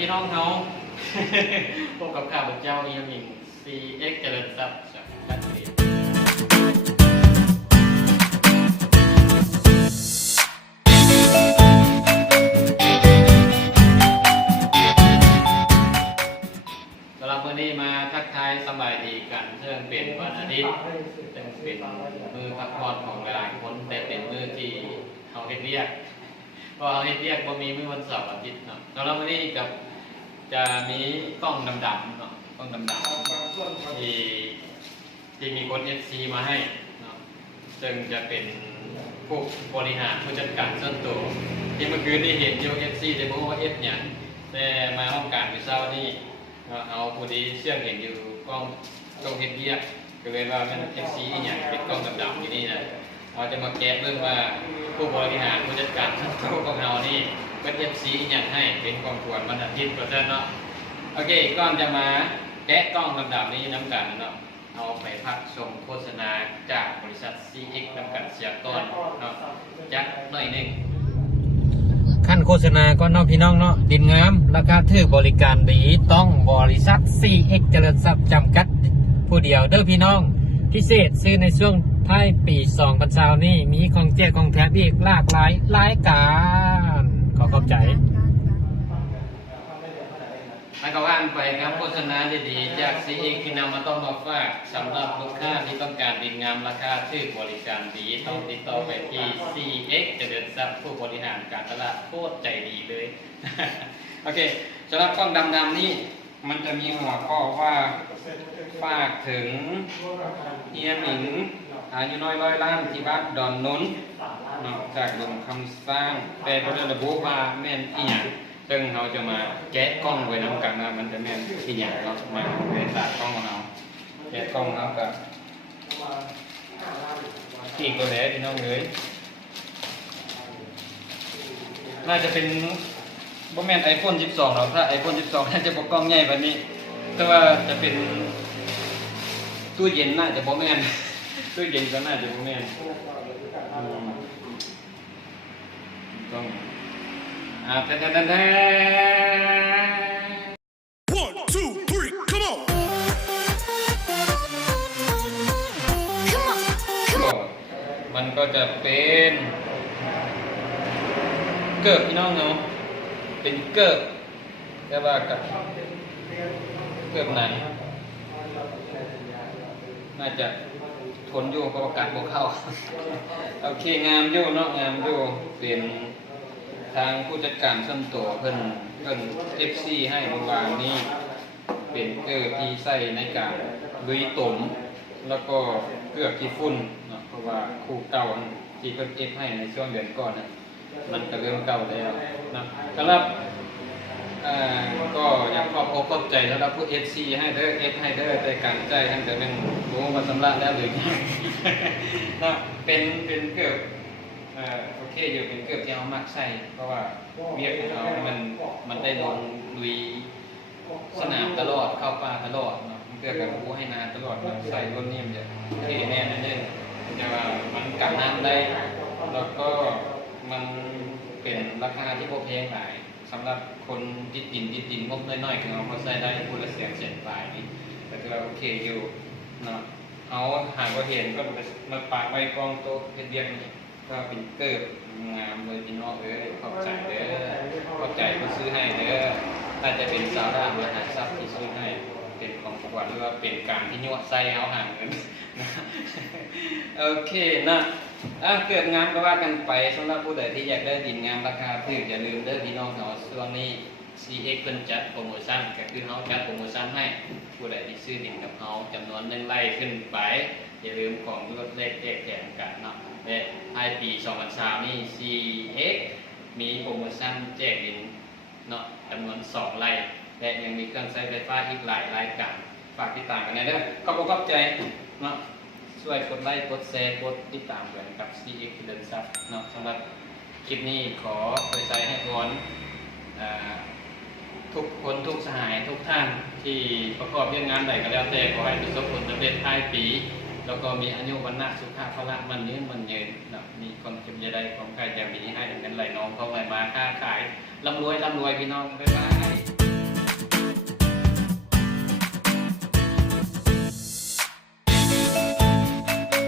พี่น้องเฮาพบกับข้าพเจ้าเอียมิง CX เจริญทรัพย์จากบ้านเรียนสำหรับวันนี้มาทักทายสบายดีกันเรื่องเป็นวันอาทิตย์ซึ่งเป็นมือพักผ่อนของหลายคนแต่เป็นมือที่เขาเรียกเพราะเขาเฮ็เรียกว่ามีมือวันเสาร์อาทิตย์เนาะสำหรับวันนี้กับ จะมีกล้องดำๆเนาะกล้องดำๆที่ที่มีคน FC มาให้เนาะซึ่งจะเป็นผู้บริหารผู้จัดการส่วนตัวที่เมื่อคืนได้เห็นอยู่ FC แต่บอกว่า F หยังแต่มาห้องการวิเช้านี่เนาะเอาผู้ที่เชื่อมเห็นอยู่กล้องกล้องเฮ็ดเรียกก็เลยว่ามัน FC อีหยังเป็นกล้องดำๆอยู่นี่นะเราจะมาแกะเรื่องว่าผู้บริหารผู้จัดการทั้งตัวของเรานี่ เป็นเอฟซีอย่างให้เป็นกองควรวันอาทิตย์ก็จะเนาะโอเคก่อนจะมาแกะกล้องลำดับนี้น้ำกันเนาะเอาไปพักชมโฆษณาจากบริษัท CX น้ำกันเสียก่อนเนาะจักหน่อยหนึ่งขั้นโฆษณาก็น้องพี่น้องเนาะดินงามราคาถือบริการดีต้องบริษัท CX เจริญทรัพย์จำกัดผู้เดียวเด้อพี่น้องพิเศษซื้อในช่วงท้ายปี2 0 0 0นี้มีของแจกของแถมอีกหลากหลายรายการ ขอขอบใจ ให้ เขาอ่านไปครับโฆษณาดีๆ จาก CX ที่นำมาต้องมาฝากสำหรับลูกค้าที่ต้องการดินงามราคาถือบริการดีต้องติดต่อไปที่ CX จะเดินทรัพย์ผู้บริหารการตลาดโคตรใจดีเลย โอเคสำหรับกล้องดำๆนี่มันจะมีหัวข้อว่าฝากถึงเฮียหมิงอายุน้อยร้อยล้านที่บ้านดอนนนนจากลงคำสร้าง แต่ประเด็นระบุว่าแม่นอีหยัง ซึ่งเราจะมาแกะกล้องไว้น้ำกันนะมันจะแม่นอีหยังเนาะมาเรียนตากล้องของเราแกะกล้องเรากับอีกตัวแหละพี่น้องเลยน่าจะเป็นบ่แม่น iPhone 12หรอกถ้า iPhone 12น่าจะบ่กล้องใหญ่แบบนี้ แต่ว่าจะเป็นตู้เย็นน่าจะบ่แม่นตู้เย็นก็น่าจะบ่แม่นต้อง อ่าแท้ๆ One, two, three, come on! ๆก็มันก็จะเป็นเกิบพี่น้องเนาะเป็นเกิบแต่ว่ากับเกิบไหน น่าจะทนอยู่เพราะอากาศบวกเข้า โอเคงามอยู่เนาะงามอยู่เป็น ทางผู้จัดการส่วนตัวเพิ่นเพิ่น FC ให้เมื่อวานนี้ เป็นเกลือที่ใส่ในการลุยตุ่มแล้วก็เกลือที่ฝุ่นเนาะเพราะว่าคู่เก่าที่เพิ่นเอฟให้ในช่วงเดือนก่อนน่ะมันก็เริ่มเก่าแล้วนะสำหรับก็อยากขอบอกขอบใจสำหรับผู้เอฟซีให้เด้อเอฟให้เด้อแต่การใจท่านจะเป็นรู้ว่าสำลักแล้วหรือยังนะเป็นเป็นเกือบเอ่อ โอเคอยู่เป็นเกือบที่เอามักใส่เพราะว่าเวียกของเรามันมันได้ลงลุยสนามตลอดเข้าป่าตลอดเนาะมันเกิดกับผู้ให้นาตลอดเนาะใส่รถนี่มันจะเทแน่นั่นเองแต่ว่ามันกันน้ำได้แล้วก็มันเป็นราคาที่พอแพงหลายสำหรับคนติดดินติดดินงบน้อยๆคือเอามาใส่ได้คนละแสนเศษปลายนี่แต่ถือว่าโอเคอยู่เนาะเอาหากว่าเห็นก็มาปากไว้กองโต๊ะเฮ็ดเรียงนี่ ก็เป็นเกิบงามเลยพี่น้องเอ้ยขอบใจเด้อขอบใจผู้ซื้อให้เด้อถ้าจะเป็นสาวดามหาทรัพย์ที่ซื้อให้เป็นของขวัญหรือว่าเป็นการที่ยั่วใส่เอาหาเงินโอเคนะอะเกิดงานก็ว่ากันไปสำหรับผู้ใดที่อยากได้ดินงามราคาถูกอย่าลืมเด้อพี่น้องเนาะช่วงนี้ CX เพิ่นจัดโปรโมชั่นก็คือเฮาจัดโปรโมชั่นให้ผู้ใดที่ซื้อดินกับเฮาจำนวนหนึ่งไร่ขึ้นไป อย่าลืมของลดเล็กแจกแถมกันเนาะ และท้ายปี2023นี่ CX มีโปรโมชั่นแจกดินเนาะจำนวน 2ไร่และยังมีเครื่องใช้ไฟฟ้าอีกหลายรายการฝากติดตามกันนะเด้อขอบคุณขอบใจเนาะช่วยกดไลค์กดแชร์กดติดตามกันกับ CX เดินซับเนาะสำหรับคลิปนี้ขอเปิดใจให้พรอ่าทุกคนทุกสหายทุกท่านที่ประกอบเรื่องงานใดก็แล้วแต่ขอให้ประสบผลสำเร็จท้ายปี แล้วก็มีอายุวันนาสุขภาพละมันยืนมันยืนนะมีความจ็บอยาใดของใครจะมีให้ดังนั้นไหลน้องเข้าไหลมาค้าขายร่ำรวยร่ำรวยพี่น้องบ๊ายบาย